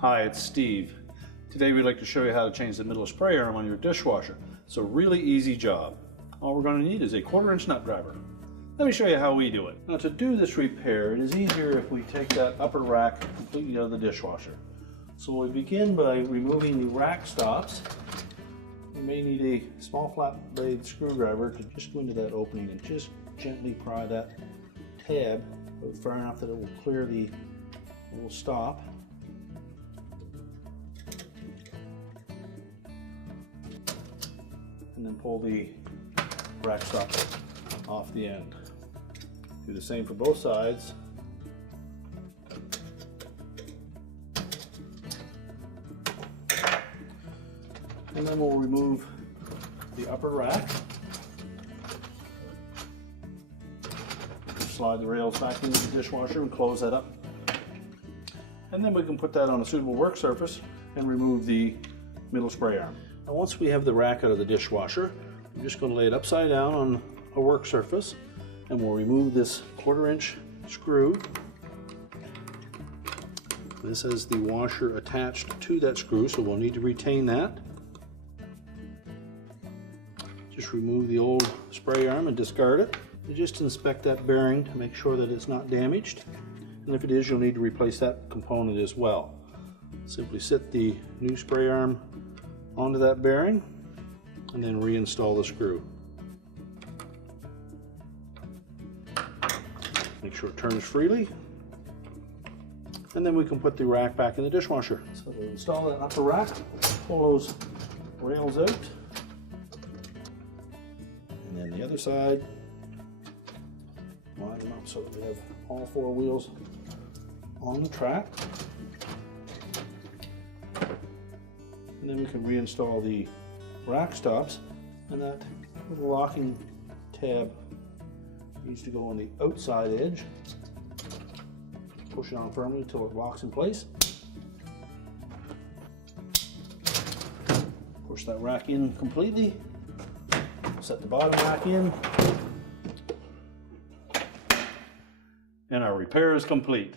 Hi, it's Steve. Today we'd like to show you how to change the middle spray arm on your dishwasher. It's a really easy job. All we're going to need is a 1/4" nut driver. Let me show you how we do it. Now, to do this repair, it is easier if we take that upper rack completely out of the dishwasher. So we begin by removing the rack stops. You may need a small flat blade screwdriver to just go into that opening and just gently pry that tab far enough that it will clear the little stop. And then pull the rack stop off the end. Do the same for both sides. And then we'll remove the upper rack. Slide the rails back into the dishwasher and close that up. And then we can put that on a suitable work surface and remove the middle spray arm. Now, once we have the rack out of the dishwasher, I'm just going to lay it upside down on a work surface, and we'll remove this 1/4" screw. This has the washer attached to that screw, so we'll need to retain that. Just remove the old spray arm and discard it. And just inspect that bearing to make sure that it's not damaged. And if it is, you'll need to replace that component as well. Simply sit the new spray arm onto that bearing and then reinstall the screw. Make sure it turns freely, and then we can put the rack back in the dishwasher. So to install that upper rack, pull those rails out, and then the other side, line them up so that we have all 4 wheels on the track. And then we can reinstall the rack stops, and that little locking tab needs to go on the outside edge. Push it on firmly until it locks in place. Push that rack in completely. Set the bottom rack in. And our repair is complete.